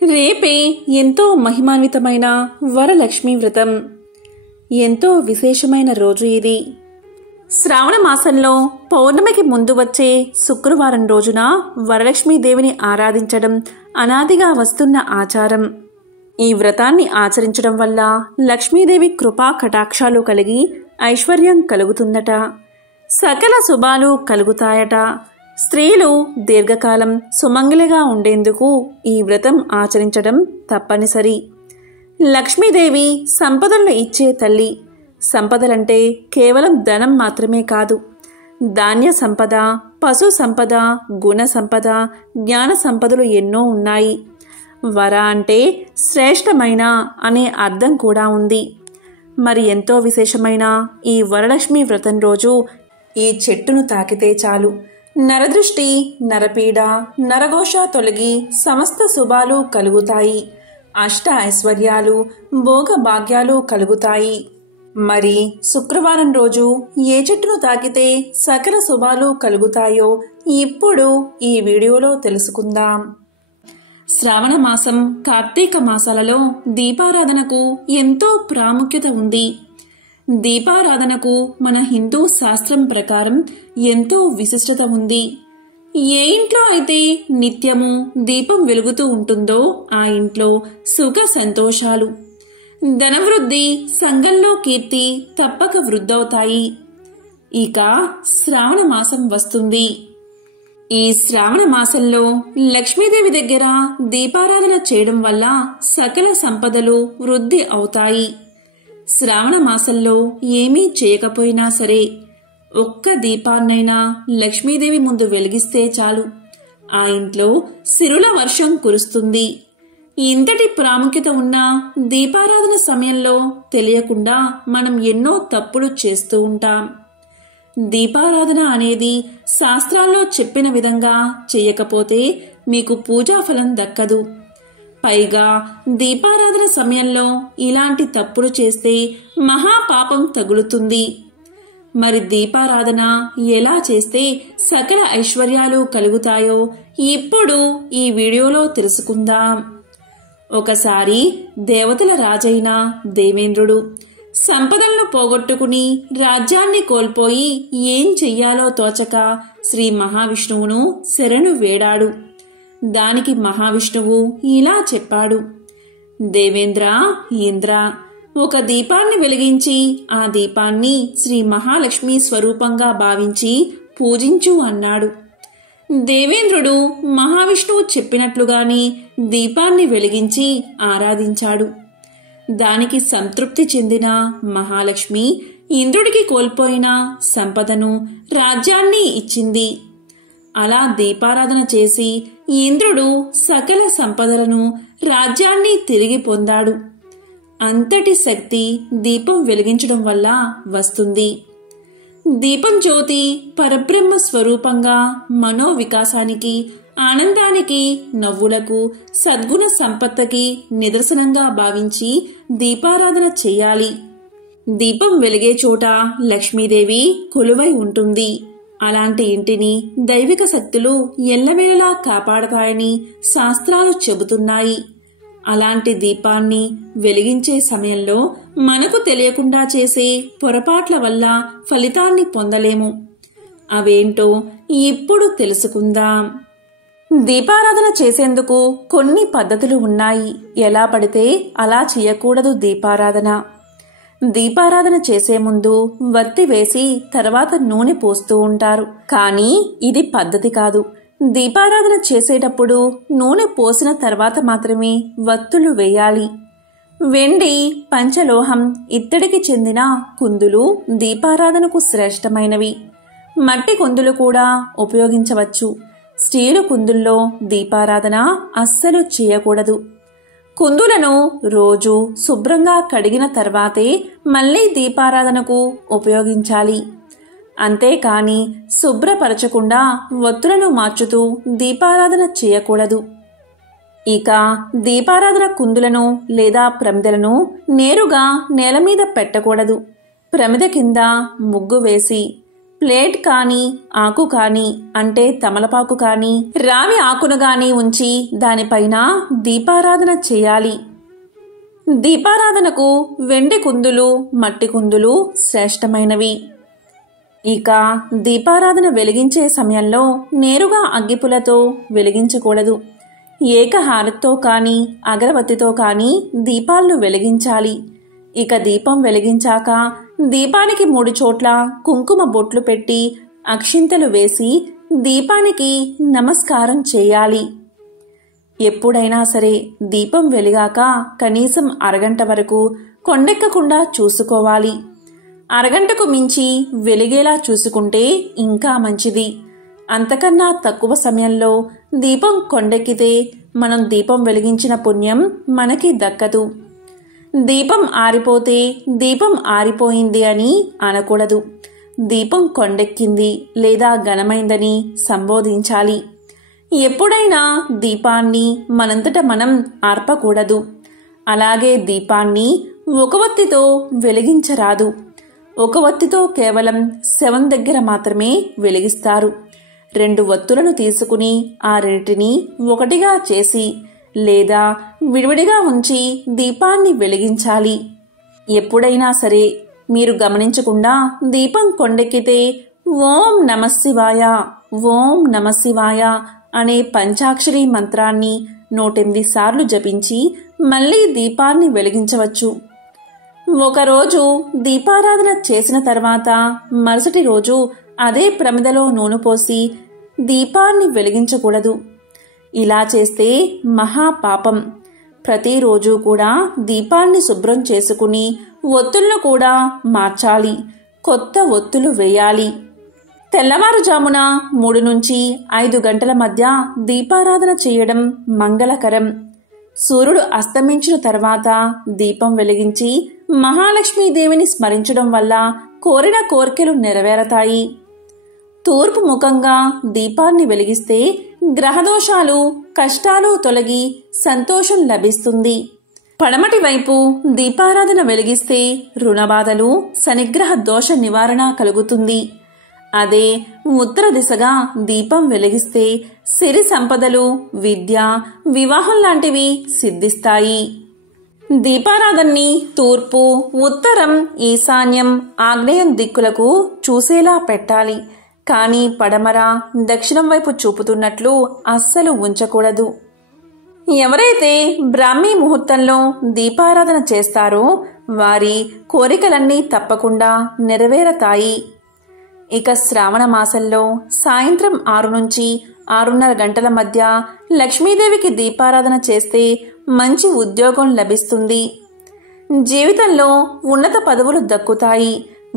రేపే ఎంతో మహిమాన్వితమైన వరలక్ష్మి వ్రతం. ఎంతో విశేషమైన రోజు ఇది. శ్రావణ మాసంలో పౌర్ణమికి ముందు వచ్చే శుక్రవారం రోజున వరలక్ష్మీదేవిని ఆరాధించడం అనాదిగా వస్తున్న ఆచారం. ఈ వ్రతాన్ని ఆచరించడం వల్ల లక్ష్మీదేవి కృపా కటాక్షాలు కలిగి ఐశ్వర్యం కలుగుతుందట, సకల శుభాలు కలుగుతాయట. స్త్రీలు దీర్ఘకాలం సుమంగళిగా ఉండేందుకు ఈ వ్రతం ఆచరించడం తప్పనిసరి. లక్ష్మీదేవి సంపదలను ఇచ్చే తల్లి. సంపదలంటే కేవలం ధనం మాత్రమే కాదు, ధాన్య సంపద, పశు సంపద, గుణ సంపద, జ్ఞాన సంపదలు ఎన్నో ఉన్నాయి. వర అంటే శ్రేష్టమైన అనే అర్థం కూడా ఉంది. మరి ఎంతో విశేషమైన ఈ వరలక్ష్మి వ్రతం రోజు ఈ చెట్టును తాకితే చాలు నరదృష్టి, నరపీడ, నరఘోష తొలగి సమస్త శుభాలు కలుగుతాయి. అష్ట ఐశ్వర్యాలు, భోగ భాగ్యాలు కలుగుతాయి. మరి శుక్రవారం రోజు ఏ చెట్టును తాకితే సకల శుభాలు కలుగుతాయో ఇప్పుడు ఈ వీడియోలో తెలుసుకుందాం. శ్రావణ మాసం, కార్తీక మాసాలలో దీపారాధనకు ఎంతో ప్రాముఖ్యత ఉంది. దీపారాధనకు మన హిందూ శాస్త్రం ప్రకారం ఎంతో విశిష్టత ఉంది. ఏ ఇంట్లో అయితే నిత్యము దీపం వెలుగుతూ ఉంటుందో ఆ ఇంట్లో సుఖ సంతోషాలు, ధనవృద్ధి, సంఘంలో కీర్తి తప్పక వృద్ధవుతాయి. ఇక శ్రావణ మాసం వస్తుంది. ఈ శ్రావణ మాసంలో లక్ష్మీదేవి దగ్గర దీపారాధన చేయడం వల్ల సకల సంపదలు వృద్ధి అవుతాయి. శ్రావణ మాసంలో ఏమీ చేయకపోయినా సరే ఒక్క దీపాన్నైనా లక్ష్మీదేవి ముందు వెలిగిస్తే చాలు, ఆ ఇంట్లో సిరుల వర్షం కురుస్తుంది. ఇంతటి ప్రాముఖ్యత ఉన్న దీపారాధన సమయంలో తెలియకుండా మనం ఎన్నో తప్పులు చేస్తూ ఉంటాం. దీపారాధన అనేది శాస్త్రాల్లో చెప్పిన విధంగా చేయకపోతే మీకు పూజాఫలం దక్కదు. పైగా దీపారాధన సమయంలో ఇలాంటి తప్పులు చేస్తే మహాపాపం తగులుతుంది. మరి దీపారాధన ఎలా చేస్తే సకల ఐశ్వర్యాలు కలుగుతాయో ఇప్పుడు ఈ వీడియోలో తెలుసుకుందాం. ఒకసారి దేవతల రాజైన దేవేంద్రుడు సంపదలను పోగొట్టుకుని రాజ్యాన్ని కోల్పోయి ఏం చెయ్యాలో తోచక శ్రీ మహావిష్ణువును శరణు వేడాడు. దానికి మహావిష్ణువు ఇలా చెప్పాడు: దేవేంద్ర, ఇంద్ర, ఒక దీపాన్ని వెలిగించి ఆ దీపాన్ని శ్రీ మహాలక్ష్మి స్వరూపంగా భావించి పూజించు అన్నాడు. దేవేంద్రుడు మహావిష్ణువు చెప్పినట్లుగానే దీపాన్ని వెలిగించి ఆరాధించాడు. దానికి సంతృప్తి చెందిన మహాలక్ష్మి ఇంద్రుడికి కోల్పోయిన సంపదను, రాజ్యాన్ని ఇచ్చింది. అలా దీపారాధన చేసి ఇంద్రుడు సకల సంపదలను, రాజ్యాన్ని తిరిగి పొందాడు. అంతటి శక్తి దీపం వెలిగించడం వల్ల వస్తుంది. దీపం జ్యోతి పరబ్రహ్మ స్వరూపంగా మనో వికాసానికి, ఆనందానికి, నవ్వులకు, సద్గుణ సంపత్తికి నిదర్శనంగా భావించి దీపారాధన చెయ్యాలి. దీపం వెలిగే చోట లక్ష్మీదేవి కొలువై ఉంటుంది. అలాంటి ఇంటిని దైవిక శక్తులు ఎల్లవేళలా కాపాడతాయని శాస్త్రాలు చెబుతున్నాయి. అలాంటి దీపాన్ని వెలిగించే సమయంలో మనకు తెలియకుండా చేసే పొరపాట్ల వల్ల ఫలితాన్ని పొందలేము. అవేంటో ఇప్పుడు తెలుసుకుందాం. దీపారాధన చేసేందుకు కొన్ని పద్ధతులు ఉన్నాయి. ఎలా పడితే అలా చేయకూడదు దీపారాధన. దీపారాధన చేసే ముందు వత్తి వేసి తర్వాత నూనె పోస్తూ ఉంటారు. కానీ ఇది పద్ధతి కాదు. దీపారాధన చేసేటప్పుడు నూనె పోసిన తర్వాత మాత్రమే వత్తులు వేయాలి. వెండి, పంచలోహం, ఇత్తడికి చెందిన కుందులు దీపారాధనకు శ్రేష్టమైనవి. మట్టి కుందులు కూడా ఉపయోగించవచ్చు. స్టీలు కుందుల్లో దీపారాధన అస్సలు చేయకూడదు. కుందులను రోజు శుభ్రంగా కడిగిన తర్వాతే మళ్లీ దీపారాధనకు ఉపయోగించాలి. అంతేకాని శుభ్రపరచకుండా వత్తులను మార్చుతూ దీపారాధన చేయకూడదు. ఇక దీపారాధన కుందులను లేదా ప్రమిదలను నేరుగా నేల మీద పెట్టకూడదు. ప్రమిద కింద ముగ్గు వేసి ప్లేట్ కానీ ఆకు కానీ అంటే తమలపాకు కానీ రావి ఆకును గాని ఉంచి దానిపైన దీపారాధన చేయాలి. దీపారాధనకు వెండి కుందులు, మట్టి కుందులు శ్రేష్టమైనవి. ఇక దీపారాధన వెలిగించే సమయంలో నేరుగా అగ్గిపులతో వెలిగించకూడదు. ఏకహారతితో కానీ అగరబత్తితో కానీ దీపాలను వెలిగించాలి. ఇక దీపం వెలిగించాక దీపానికి 3 చోట్ల కుంకుమ బొట్లు పెట్టి అక్షింతలు వేసి దీపానికి నమస్కారం చేయాలి. ఎప్పుడైనా సరే దీపం వెలిగాక కనీసం అరగంట వరకు కొండెక్కకుండా చూసుకోవాలి. అరగంటకు మించి వెలిగేలా చూసుకుంటే ఇంకా మంచిది. అంతకన్నా తక్కువ సమయంలో దీపం కొండెక్కితే మనం దీపం వెలిగించిన పుణ్యం మనకి దక్కదు. దీపం ఆరిపోతే దీపం ఆరిపోయింది అని అనకూడదు. దీపం కొండెక్కింది లేదా ఘనమైందని సంబోధించాలి. ఎప్పుడైనా దీపాన్ని మనంతట మనం ఆర్పకూడదు. అలాగే దీపాన్ని ఒక ఒత్తితో వెలిగించరాదు. ఒక ఒత్తితో కేవలం శవం దగ్గర మాత్రమే వెలిగిస్తారు. 2 ఒత్తులను తీసుకుని ఆ రెంటిని ఒకటిగా చేసి లేదా విడివిడిగా ఉంచి దీపాన్ని వెలిగించాలి. ఎప్పుడైనా సరే మీరు గమనించకుండా దీపం కొండెక్కితే ఓం నమఃశివాయ, ఓం నమఃశివాయ అనే పంచాక్షరి మంత్రాన్ని 108 సార్లు జపించి మళ్లీ దీపాన్ని వెలిగించవచ్చు. ఒకరోజు దీపారాధన చేసిన తర్వాత మరుసటి రోజు అదే ప్రమిదలో నూనె పోసి దీపాన్ని వెలిగించకూడదు. ఇలా చేస్తే మహాపాపం. ప్రతిరోజు కూడా దీపాన్ని శుభ్రం చేసుకుని ఒత్తులను కూడా మార్చాలి. కొత్త ఒత్తులు వేయాలి. తెల్లవారుజామున 3 నుంచి 5 గంటల మధ్య దీపారాధన చేయడం మంగళకరం. సూర్యుడు అస్తమించిన తర్వాత దీపం వెలిగించి మహాలక్ష్మీదేవిని స్మరించడం వల్ల కోరిన కోర్కెలు నెరవేరతాయి. తూర్పు ముఖంగా దీపాన్ని వెలిగిస్తే గ్రహదోషాలు, కష్టాలు తొలగి సంతోషం లభిస్తుంది. పడమటి వైపు దీపారాధన వెలిగిస్తే రుణబాధలు, శనిగ్రహ దోష నివారణ కలుగుతుంది. అదే ఉత్తర దిశగా దీపం వెలిగిస్తే సిరి సంపదలు, విద్య, వివాహం లాంటివి సిద్ధిస్తాయి. దీపారాధనని తూర్పు, ఉత్తరం, ఈశాన్యం, ఆగ్నేయం దిక్కులకు చూసేలా పెట్టాలి. కానీ పడమర, దక్షిణం వైపు చూపుతున్నట్లు అస్సలు ఉంచకూడదు. ఎవరైతే బ్రాహ్మీ ముహూర్తంలో దీపారాధన చేస్తారో వారి కోరికలన్నీ తప్పకుండా నెరవేరతాయి. ఇక శ్రావణ మాసంలో సాయంత్రం 6 నుంచి 6:30 గంటల మధ్య లక్ష్మీదేవికి దీపారాధన చేస్తే మంచి ఉద్యోగం లభిస్తుంది. జీవితంలో ఉన్నత పదవులు దక్కుతాయి.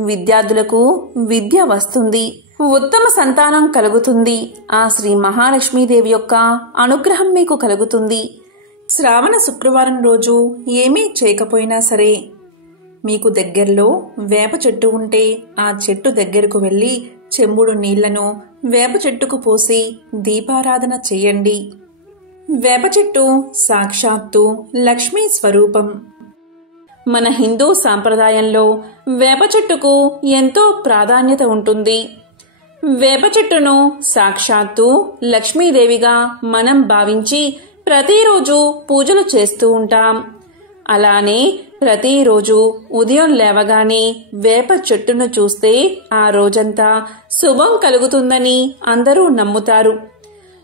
విద్యార్థులకు విద్య వస్తుంది. ఉత్తమ సంతానం కలుగుతుంది. ఆ శ్రీ మహాలక్ష్మీదేవి యొక్క అనుగ్రహం మీకు కలుగుతుంది. శ్రావణ శుక్రవారం రోజు ఏమీ చేయకపోయినా సరే మీకు దగ్గరలో వేప చెట్టు ఉంటే ఆ చెట్టు దగ్గరకు వెళ్లి చెంబుడు నీళ్లను వేప చెట్టుకు పోసి దీపారాధన చేయండి. వేప చెట్టు సాక్షాత్తు లక్ష్మీ స్వరూపం. మన హిందూ సాంప్రదాయంలో వేప చెట్టుకు ఎంతో ప్రాధాన్యత ఉంటుంది. వేప చెట్టును సాక్షాత్తు లక్ష్మీదేవిగా మనం భావించి ప్రతిరోజు పూజలు చేస్తూ ఉంటాం. అలానే ప్రతిరోజు ఉదయం లేవగానే వేప చెట్టును చూస్తే ఆ రోజంతా శుభం కలుగుతుందని అందరూ నమ్ముతారు.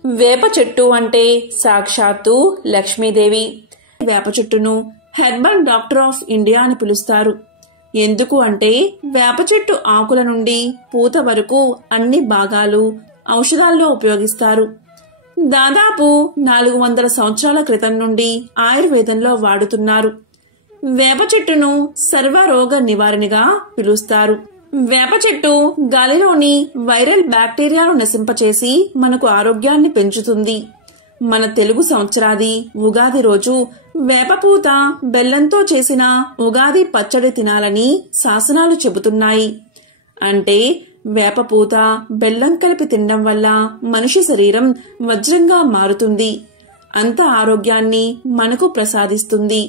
వేప చెట్టు అంటే సాక్షాత్తు లక్ష్మీదేవి. వేప చెట్టును హెర్బల్ డాక్టర్ ఆఫ్ ఇండియా అని పిలుస్తారు. ఎందుకు అంటే వేప చెట్టు ఆకుల నుండి పూత వరకు అన్ని భాగాలు ఔషధాల్లో ఉపయోగిస్తారు. దాదాపు 400 సంవత్సరాల క్రితం నుండి ఆయుర్వేదంలో వాడుతున్నారు. వేప చెట్టును సర్వరోగ నివారణగా పిలుస్తారు. వేప చెట్టు గాలిలోని వైరల్ బ్యాక్టీరియాను నశింపచేసి మనకు ఆరోగ్యాన్ని పెంచుతుంది. మన తెలుగు సంవత్సరాది ఉగాది రోజు వేపపూత, బెల్లంతో చేసిన ఉగాది పచ్చడి తినాలని శాసనాలు చెబుతున్నాయి. అంటే వేపపూత, బెల్లం కలిపి తినడం వల్ల మనిషి శరీరం వజ్రంగా మారుతుంది. అంత ఆరోగ్యాన్ని మనకు ప్రసాదిస్తుంది.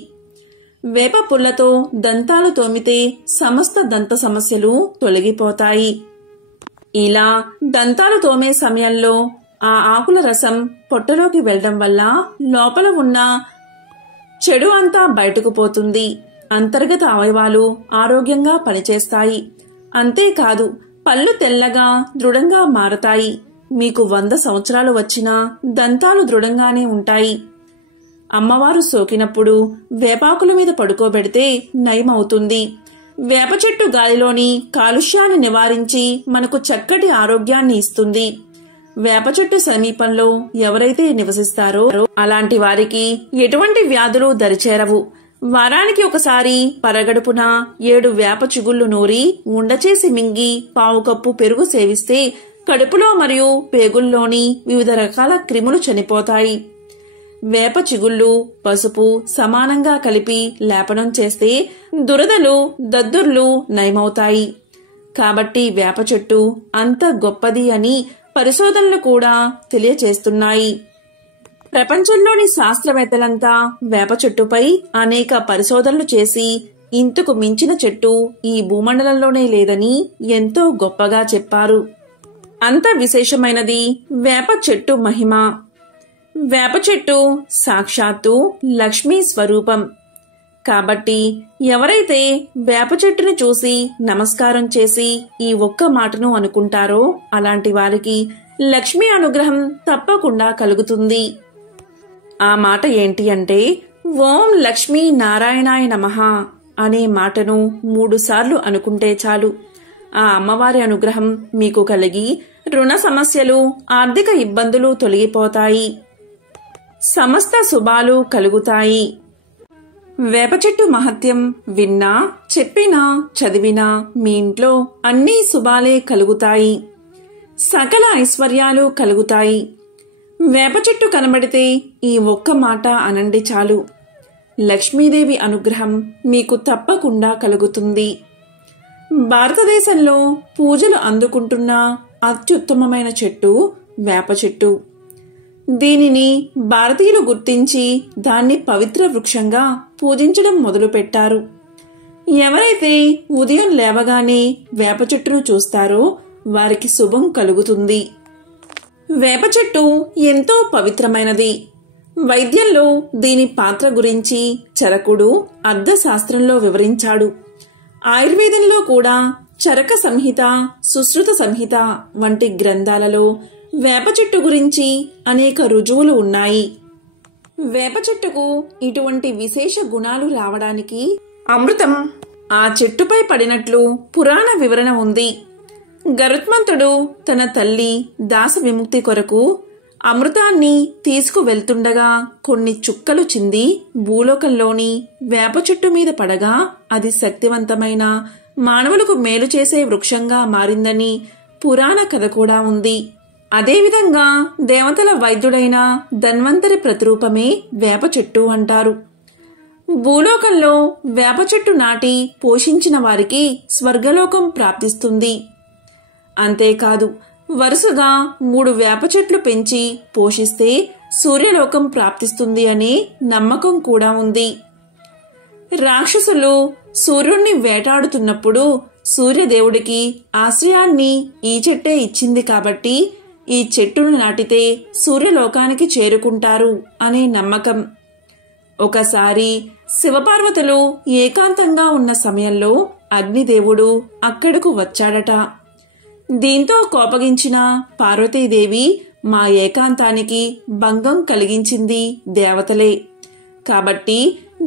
వేప పుల్లతో దంతాలు తోమితే సమస్త దంత సమస్యలు తొలగిపోతాయి. ఇలా దంతాలు తోమే సమయంలో ఆ ఆకుల రసం పొట్టలోకి వెళ్లడం వల్ల లోపల ఉన్న చెడు అంతా బయటకు పోతుంది. అంతర్గత అవయవాలు ఆరోగ్యంగా పనిచేస్తాయి. అంతేకాదు పళ్ళు తెల్లగా దృఢంగా మారతాయి. మీకు 100 సంవత్సరాలు వచ్చినా దంతాలు దృఢంగానే ఉంటాయి. అమ్మవారు సోకినప్పుడు వేపాకుల మీద పడుకోబెడితే నయమవుతుంది. వేప చెట్టు గాలిలోని కాలుష్యాన్ని నివారించి మనకు చక్కటి ఆరోగ్యాన్ని ఇస్తుంది. వేప చెట్టు సమీపంలో ఎవరైతే నివసిస్తారో అలాంటి వారికి ఎటువంటి వ్యాధులు దరిచేరవు. వారానికి ఒకసారి పరగడుపున 7 వేప చిగుళ్లు నూరి ఉండచేసి మింగి 1/2 కప్పు పెరుగు సేవిస్తే కడుపులో మరియు పేగుల్లోని వివిధ రకాల క్రిములు చనిపోతాయి. వేప చిగుళ్ళు పసుపు సమానంగా కలిపి లేపనం చేస్తే దురదలు దద్దుర్లు నయమవుతాయి. కాబట్టి వేప చెట్టు అంత గొప్పది అని పరిశోధనలు కూడా తెలియచేస్తున్నాయి. ప్రపంచంలోని శాస్త్రవేత్తలంతా వేప చెట్టుపై అనేక పరిశోధనలు చేసి ఇంతకు మించిన చెట్టు ఈ భూమండలంలోనే లేదని ఎంతో గొప్పగా చెప్పారు. అంత విశేషమైనది వేప చెట్టు మహిమ. వేప చెట్టు సాక్షాత్తు లక్ష్మీ స్వరూపం. కాబట్టి ఎవరైతే వేప చెట్టును చూసి నమస్కారం చేసి ఈ ఒక్క మాటను అనుకుంటారో అలాంటి వారికి లక్ష్మీ అనుగ్రహం తప్పకుండా కలుగుతుంది. ఆ మాట ఏంటి అంటే ఓం లక్ష్మీ నారాయణాయ నమః అనే మాటను 3 సార్లు అనుకుంటే చాలు. ఆ అమ్మవారి అనుగ్రహం మీకు కలిగి రుణ సమస్యలు ఆర్థిక ఇబ్బందులు తొలగిపోతాయి. సమస్త శుభాలు కలుగుతాయి. వేప చెట్టు మహత్యం విన్నా చెప్పినా చదివినా మీ ఇంట్లో అన్ని శుభాలే కలుగుతాయి. సకల ఐశ్వర్యాలు కలుగుతాయి. వేప చెట్టు కనబడితే ఈ ఒక్క మాట అనండి చాలు. లక్ష్మీదేవి అనుగ్రహం మీకు తప్పకుండా కలుగుతుంది. భారతదేశంలో పూజలు అందుకుంటున్న అత్యుత్తమమైన చెట్టు వేప చెట్టు. దీనిని భారతీయులు గుర్తించి దాన్ని పవిత్ర వృక్షంగా పూజించడం మొదలుపెట్టారు. ఎవరైతే ఉదయం లేవగానే వేప చెట్టును చూస్తారో వారికి శుభం కలుగుతుంది. వేప చెట్టు ఎంతో పవిత్రమైనది. వైద్యంలో దీని పాత్ర గురించి చరకుడు అర్థశాస్త్రంలో వివరించాడు. ఆయుర్వేదంలో కూడా చరక సంహిత, సుశ్రుత సంహిత వంటి గ్రంథాలలో వేప చెట్టు గురించి అనేక రుజువులు ఉన్నాయి. వేప చెట్టుకు ఇటువంటి విశేష గుణాలు రావడానికి అమృతం ఆ చెట్టుపై పడినట్లు పురాణ వివరణ ఉంది. గరుత్మంతుడు తన తల్లి దాస విముక్తి కొరకు అమృతాన్ని తీసుకువెళ్తుండగా కొన్ని చుక్కలు చింది భూలోకంలోని వేప చెట్టు మీద పడగా అది శక్తివంతమైన మానవులకు మేలు చేసే వృక్షంగా మారిందని పురాణ కథ కూడా ఉంది. అదేవిధంగా దేవతల వైద్యుడైన ధన్వంతరి ప్రతిరూపమే వేప చెట్టు అంటారు. భూలోకంలో వేప చెట్టు నాటి పోషించిన వారికి స్వర్గలోకం ప్రాప్తిస్తుంది. అంతేకాదు వరుసగా 3 వేప చెట్లు పెంచి పోషిస్తే సూర్యలోకం ప్రాప్తిస్తుంది అనే నమ్మకం కూడా ఉంది. రాక్షసులు సూర్యుణ్ణి వేటాడుతున్నప్పుడు సూర్యదేవుడికి ఆశ్రయాన్ని ఈ చెట్టే ఇచ్చింది కాబట్టి ఈ చెట్టును నాటితే సూర్యలోకానికి చేరుకుంటారు అనే నమ్మకం. ఒకసారి శివపార్వతులు ఏకాంతంగా ఉన్న సమయంలో అగ్నిదేవుడు అక్కడకు వచ్చాడట. దీంతో కోపగించిన పార్వతీదేవి మా ఏకాంతానికి భంగం కలిగించింది దేవతలే, కాబట్టి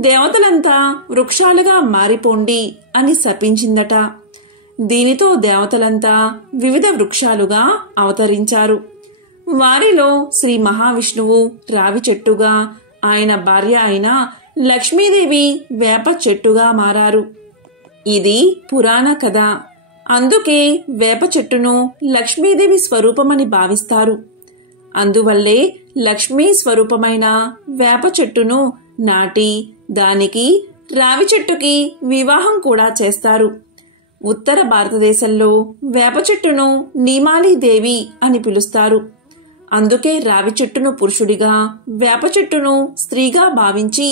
దేవతలంతా వృక్షాలుగా మారిపోండి అని శపించిందట. దీనితో దేవతలంతా వివిధ వృక్షాలుగా అవతరించారు. వారిలో శ్రీ మహావిష్ణువు రావి చెట్టుగా, ఆయన భార్య అయిన లక్ష్మీదేవి వేప చెట్టుగా మారారు. ఇది పురాణ కథ. అందుకే వేప చెట్టును లక్ష్మీదేవి స్వరూపమని భావిస్తారు. అందువల్లే లక్ష్మీ స్వరూపమైన వేప చెట్టును నాటి దానికి రావి చెట్టుకి వివాహం కూడా చేస్తారు. ఉత్తర భారతదేశంలో వేప చెట్టును నీమాలీదేవి అని పిలుస్తారు. అందుకే రావి చెట్టును పురుషుడిగా, వేప చెట్టును స్త్రీగా భావించి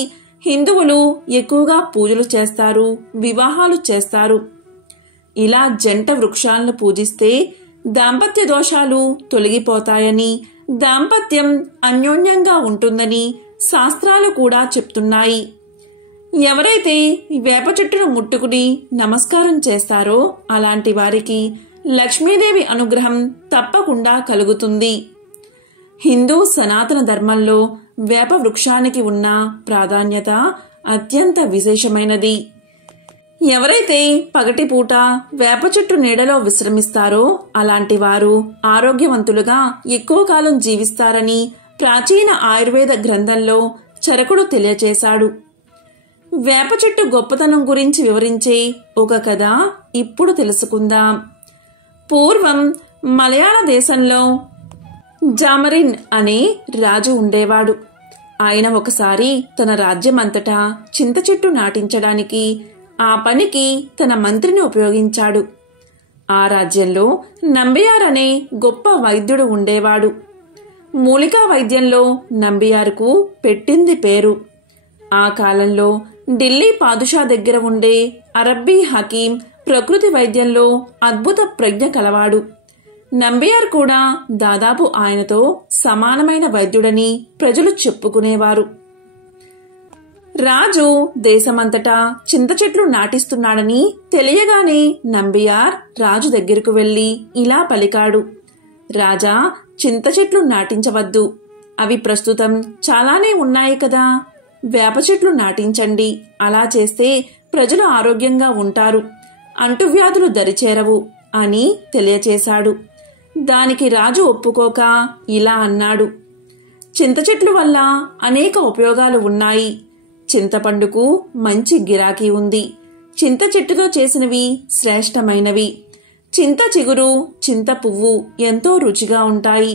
హిందువులు ఎక్కువగా పూజలు చేస్తారు, వివాహాలు చేస్తారు. ఇలా జంట వృక్షాలను పూజిస్తే దాంపత్య దోషాలు తొలగిపోతాయని, దాంపత్యం అన్యోన్యంగా ఉంటుందని శాస్త్రాలు కూడా చెప్తున్నాయి. ఎవరైతే వేప చెట్టును ముట్టుకుని నమస్కారం చేస్తారో అలాంటి వారికి లక్ష్మీదేవి అనుగ్రహం తప్పకుండా కలుగుతుంది. హిందూ సనాతన ధర్మంలో వేప వృక్షానికి ఉన్న ప్రాధాన్యత అత్యంత విశేషమైనది. ఎవరైతే పగటిపూట వేప చెట్టు నీడలో విశ్రమిస్తారో అలాంటి వారు ఆరోగ్యవంతులుగా ఎక్కువ కాలం జీవిస్తారని ప్రాచీన ఆయుర్వేద గ్రంథంలో చరకుడు తెలియచేశాడు. వేప చెట్టు గొప్పతనం గురించి వివరించే ఒక కథ ఇప్పుడు తెలుసుకుందాం. పూర్వం మలయాళ దేశంలో జామరిన్ అనే రాజు ఉండేవాడు. ఆయన ఒకసారి తన రాజ్యమంతటా చింత చెట్టు నాటించడానికి ఆ పనికి తన మంత్రిని ఉపయోగించాడు. ఆ రాజ్యంలో నంబియార్ అనే గొప్ప వైద్యుడు ఉండేవాడు. మూలికా వైద్యంలో నంబియార్కు పెట్టింది పేరు. ఆ కాలంలో ఢిల్లీ పాదుషా దగ్గర ఉండే అరబ్బీ హకీం ప్రకృతి వైద్యంలో అద్భుత ప్రజ్ఞ కలవాడు. నంబియార్ కూడా దాదాపు ఆయనతో సమానమైన వైద్యుడని ప్రజలు చెప్పుకునేవారు. రాజు దేశమంతటా చింత చెట్లు నాటిస్తున్నాడని తెలియగానే నంబియార్ రాజు దగ్గరకు వెళ్లి ఇలా పలికాడు: రాజా, చింత చెట్లు నాటించవద్దు. అవి ప్రస్తుతం చాలానే ఉన్నాయి కదా. వేప చెట్లు నాటించండి. అలా చేస్తే ప్రజలు ఆరోగ్యంగా ఉంటారు, అంటువ్యాధులు దరిచేరవు అని తెలియచేశాడు. దానికి రాజు ఒప్పుకోక ఇలా అన్నాడు: చింత చెట్లు వల్ల అనేక ఉపయోగాలు ఉన్నాయి. చింతపండుకు మంచి గిరాకీ ఉంది. చింత చెట్టుతో చేసినవి శ్రేష్టమైనవి. చింత చిగురు, చింత పువ్వు ఎంతో రుచిగా ఉంటాయి.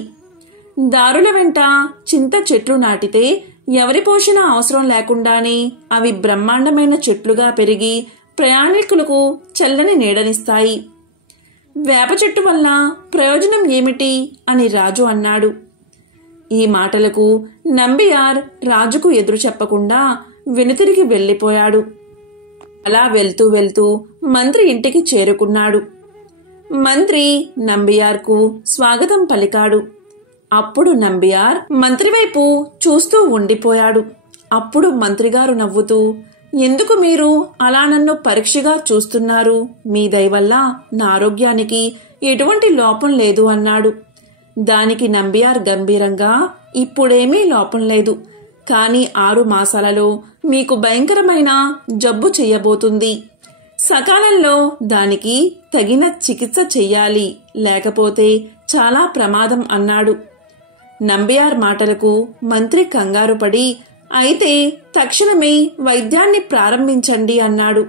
దారుల వెంట చింత చెట్లు నాటితే ఎవరి పోషణ అవసరం లేకుండానే అవి బ్రహ్మాండమైన చెట్లుగా పెరిగి ప్రయాణికులకు చల్లని నీడనిస్తాయి. వేప చెట్టు వల్ల ప్రయోజనం ఏమిటి అని రాజు అన్నాడు. ఈ మాటలకు నంబియార్ రాజుకు ఎదురు చెప్పకుండా వెనుతిరిగి వెళ్లిపోయాడు. అలా వెళ్తూ వెళ్తూ మంత్రి ఇంటికి చేరుకున్నాడు. మంత్రి నంబియార్కు స్వాగతం పలికాడు. అప్పుడు నంబియార్ మంత్రి వైపు చూస్తూ ఉండిపోయాడు. అప్పుడు మంత్రిగారు నవ్వుతూ, ఎందుకు మీరు అలా నన్ను పరీక్షగా చూస్తున్నారు? మీ దయ వల్ల నా ఆరోగ్యానికి ఎటువంటి లోపం లేదు అన్నాడు. దానికి నంబియార్ గంభీరంగా, ఇప్పుడేమీ లోపం లేదు, కానీ 6 మాసాలలో మీకు భయంకరమైన జబ్బు చెయ్యబోతుంది. సకాలంలో దానికి తగిన చికిత్స చెయ్యాలి, లేకపోతే చాలా ప్రమాదం అన్నాడు. నంబియార్ మాటలకు మంత్రి కంగారు పడి, అయితే తక్షణమే వైద్యాన్ని ప్రారంభించండి అన్నాడు.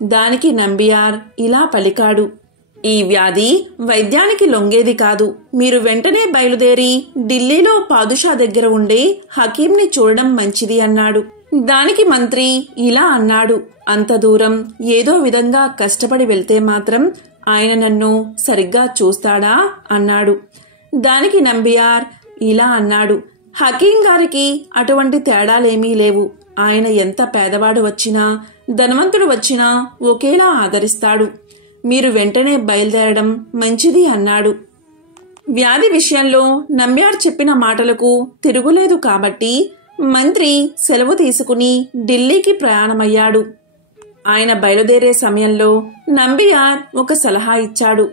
దానికి నంబియార్ ఇలా పలికాడు: ఈ వ్యాధి వైద్యానికి లొంగేది కాదు. మీరు వెంటనే బయలుదేరి ఢిల్లీలో పాదుషా దగ్గర ఉండే హకీంని చూడడం మంచిది అన్నాడు. దానికి మంత్రి ఇలా అన్నాడు: అంత దూరం ఏదో విధంగా కష్టపడి వెళ్తే మాత్రం ఆయన నన్ను సరిగ్గా చూస్తాడా అన్నాడు. దానికి నంబియార్ ఇలా అన్నాడు: హకీం గారికి అటువంటి తేడాలేమీ లేవు. ఆయన ఎంత పేదవాడు వచ్చినా ధనవంతుడు వచ్చినా ఒకేలా ఆదరిస్తాడు. మీరు వెంటనే బయలుదేరడం మంచిది అన్నాడు. వ్యాధి విషయంలో నంబియార్ చెప్పిన మాటలకు తిరుగులేదు కాబట్టి మంత్రి సెలవు తీసుకుని ఢిల్లీకి ప్రయాణమయ్యాడు. ఆయన బయలుదేరే సమయంలో నంబియార్ ఒక సలహా ఇచ్చాడు.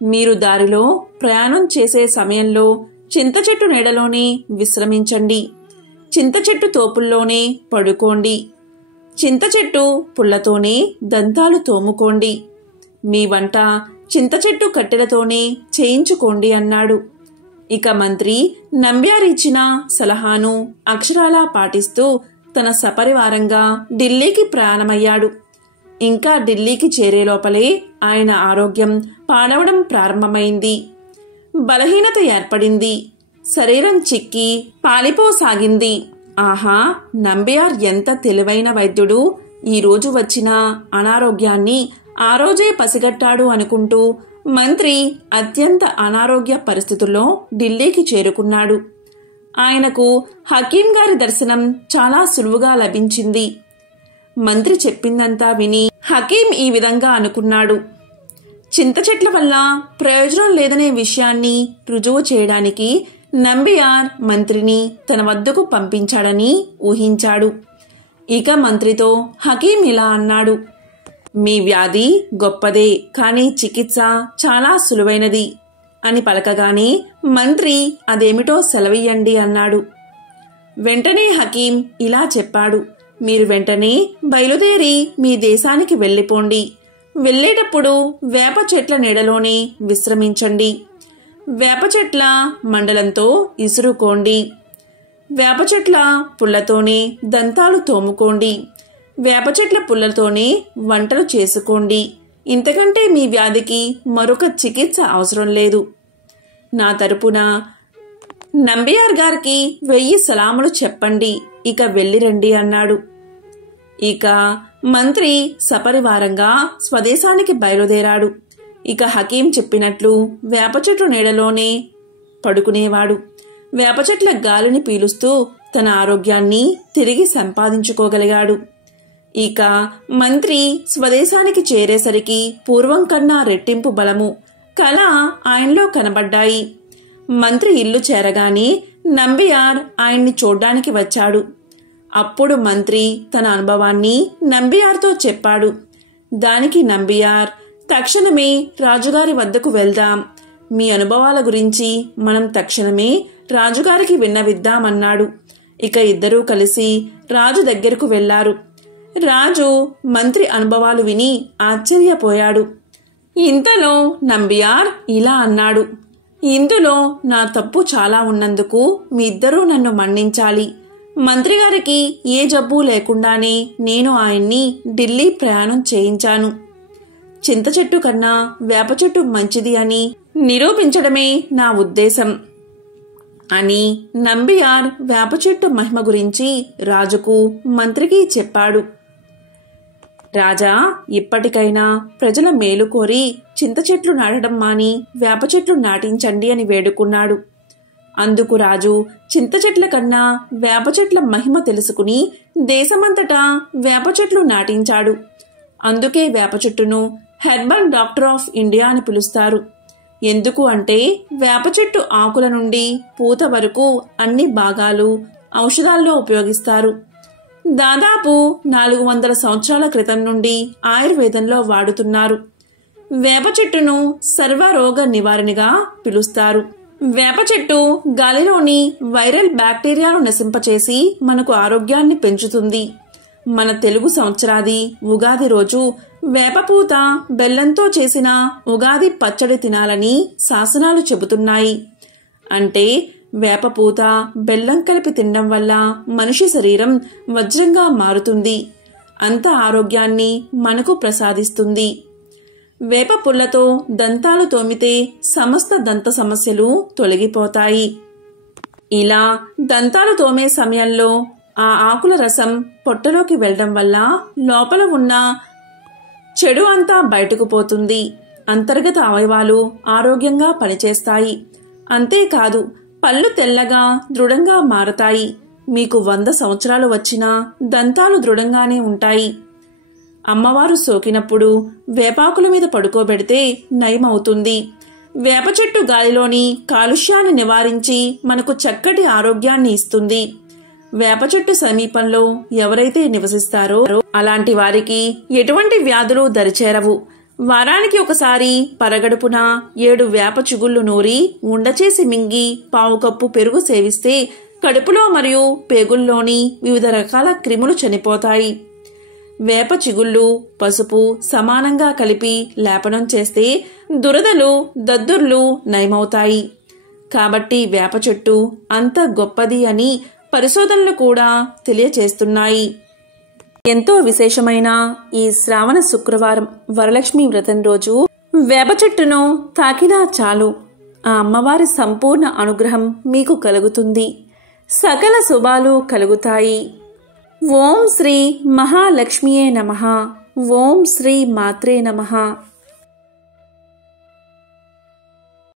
మీరు దారిలో ప్రయాణం చేసే సమయంలో చింత చెట్టు నీడలోనే విశ్రమించండి. చింత చెట్టు తోపుల్లోనే పడుకోండి. చింత చెట్టు పుల్లతోనే దంతాలు తోముకోండి. మీ వంట చింత చెట్టు కట్టెలతోనే చేయించుకోండి అన్నాడు. ఇక మంత్రి నంబియార్ ఇచ్చిన సలహాను అక్షరాలా పాటిస్తూ తన సపరివారంగా ఢిల్లీకి ప్రయాణమయ్యాడు. ఇంకా ఢిల్లీకి చేరే లోపలే ఆయన ఆరోగ్యం పాడవడం ప్రారంభమైంది. బలహీనత ఏర్పడింది. శరీరం చిక్కి పాలిపోసాగింది. ఆహా, నంబియార్ ఎంత తెలివైన వైద్యుడు! ఈరోజు వచ్చిన అనారోగ్యాన్ని ఆ రోజే పసిగట్టాడు అనుకుంటూ మంత్రి అత్యంత అనారోగ్య పరిస్థితుల్లో ఢిల్లీకి చేరుకున్నాడు. ఆయనకు హకీం గారి దర్శనం చాలా సులువుగా లభించింది. మంత్రి చెప్పిందంతా విని హకీం ఈ విధంగా అనుకున్నాడు: చింత చెట్ల వల్ల ప్రయోజనం లేదనే విషయాన్ని రుజువు చేయడానికి నంబియార్ మంత్రిని తన వద్దకు పంపించాడని ఊహించాడు. ఇక మంత్రితో హకీం ఇలా అన్నాడు, మీ వ్యాధి గొప్పదే, కానీ చికిత్స చాలా సులువైనది అని పలకగానే మంత్రి అదేమిటో సెలవియ్యండి అన్నాడు. వెంటనే హకీం ఇలా చెప్పాడు, మీరు వెంటనే బయలుదేరి మీ దేశానికి వెళ్ళిపోండి. వెళ్ళేటప్పుడు వేప చెట్ల నీడలోనే విశ్రమించండి. వేప చెట్ల మండలంతో ఇసురుకోండి. వేప చెట్ల పుల్లతోనే దంతాలు తోముకోండి. వేప చెట్ల పుల్లతోనే వంటలు చేసుకోండి. ఇంతకంటే మీ వ్యాధికి మరొక చికిత్స అవసరం లేదు. నా తరపున నంబియార్ గారికి 1000 సలాములు చెప్పండి. ఇక వెళ్ళిరండి అన్నాడు. ఇక మంత్రి సపరివారంగా స్వదేశానికి బయలుదేరాడు. ఇక హకీం చెప్పినట్లు వేప చెట్టు నీడలోనే పడుకునేవాడు. వేప చెట్ల గాలిని పీలుస్తూ తన ఆరోగ్యాన్ని తిరిగి సంపాదించుకోగలిగాడు. ఇక మంత్రి స్వదేశానికి చేరేసరికి పూర్వం కన్నా రెట్టింపు బలము, కళ ఆయనలో కనబడ్డాయి. మంత్రి ఇల్లు చేరగానే నంబియార్ ఆయన్ని చూడ్డానికి వచ్చాడు. అప్పుడు మంత్రి తన అనుభవాన్ని నంబియార్తో చెప్పాడు. దానికి నంబియార్, తక్షణమే రాజుగారి వద్దకు వెళ్దాం. మీ అనుభవాల గురించి మనం తక్షణమే రాజుగారికి విన్నవిద్దామన్నాడు. ఇక ఇద్దరూ కలిసి రాజు దగ్గరకు వెళ్లారు. రాజు మంత్రి అనుభవాలు విని ఆశ్చర్యపోయాడు. ఇంతలో నంబియార్ ఇలా అన్నాడు, ఇందులో నా తప్పు చాలా ఉన్నందుకు మీ ఇద్దరూ నన్ను మన్నించాలి. మంత్రిగారికి ఏ జబ్బు లేకుండానే నేను ఆయన్ని ఢిల్లీ ప్రయాణం చేయించాను. చింత చెట్టు కన్నా వేప చెట్టు మంచిది అని నిరూపించడమే నా ఉద్దేశం అని నంబియార్ వేప చెట్టు మహిమ గురించి రాజుకు మంత్రికి చెప్పాడు. రాజా, ఇప్పటికైనా ప్రజల మేలు కోరి చింత చెట్లు నాటడం మాని వేప చెట్లు నాటించండి అని వేడుకున్నాడు. అందుకు రాజు చింత చెట్ల కన్నా వేప చెట్ల మహిమ తెలుసుకుని దేశమంతటా వేప చెట్లు నాటించాడు. అందుకే వేప చెట్టును హెర్బల్ డాక్టర్ ఆఫ్ ఇండియా అని పిలుస్తారు. ఎందుకు అంటే వేప చెట్టు ఆకుల నుండి పూత వరకు అన్ని భాగాలు ఔషధాల్లో ఉపయోగిస్తారు. దాదాపు 400 సంవత్సరాల క్రితం నుండి ఆయుర్వేదంలో వాడుతున్నారు. వేప చెట్టును సర్వరోగ నివారణగా పిలుస్తారు. వేప చెట్టు గాలిలోని వైరల్ బ్యాక్టీరియాను నశింపచేసి మనకు ఆరోగ్యాన్ని పెంచుతుంది. మన తెలుగు సంవత్సరాది ఉగాది రోజు వేపపూత బెల్లంతో చేసిన ఉగాది పచ్చడి తినాలని శాసనాలు చెబుతున్నాయి. అంటే వేపపూత బెల్లం కలిపి తినడం వల్ల మనిషి శరీరం వజ్రంగా మారుతుంది. అంత ఆరోగ్యాన్ని మనకు ప్రసాదిస్తుంది. వేప పుల్లతో దంతాలు తోమితే సమస్త దంత సమస్యలు తొలగిపోతాయి. ఇలా దంతాలు తోమే సమయంలో ఆ ఆకుల రసం పొట్టలోకి వెళ్లడం వల్ల లోపల ఉన్న చెడు అంతా బయటకు పోతుంది. అంతర్గత అవయవాలు ఆరోగ్యంగా పనిచేస్తాయి. అంతేకాదు పళ్ళు తెల్లగా దృఢంగా మారతాయి. మీకు 100 సంవత్సరాలు వచ్చినా దంతాలు దృఢంగానే ఉంటాయి. అమ్మవారు సోకినప్పుడు వేపాకుల మీద పడుకోబెడితే నయమవుతుంది. వేప చెట్టు గాలిలోని కాలుష్యాన్ని నివారించి మనకు చక్కటి ఆరోగ్యాన్ని ఇస్తుంది. వేప చెట్టు సమీపంలో ఎవరైతే నివసిస్తారో అలాంటి వారికి ఎటువంటి వ్యాధులు దరిచేరవు. వారానికి ఒకసారి పరగడుపున 7 వేప చిగుళ్లు నూరి ఉండచేసి మింగి 1/4 కప్పు పెరుగు సేవిస్తే కడుపులో మరియు పేగుల్లోని వివిధ రకాల క్రిములు చనిపోతాయి. వేప చిగుళ్ళు పసుపు సమానంగా కలిపి లేపనం చేస్తే దురదలు దద్దుర్లు నయమవుతాయి. కాబట్టి వేప చెట్టు అంత గొప్పది అని పరిశోధనలు కూడా తెలియచేస్తున్నాయి. ఎంతో విశేషమైన ఈ శ్రావణ శుక్రవారం వరలక్ష్మి వ్రతం రోజు వేప చెట్టును తాకినా చాలు ఆ అమ్మవారి సంపూర్ణ అనుగ్రహం మీకు కలుగుతుంది. సకల శుభాలు కలుగుతాయి. ఓం శ్రీ మహాలక్ష్మియే నమః. ఓం శ్రీ మాత్రే నమః.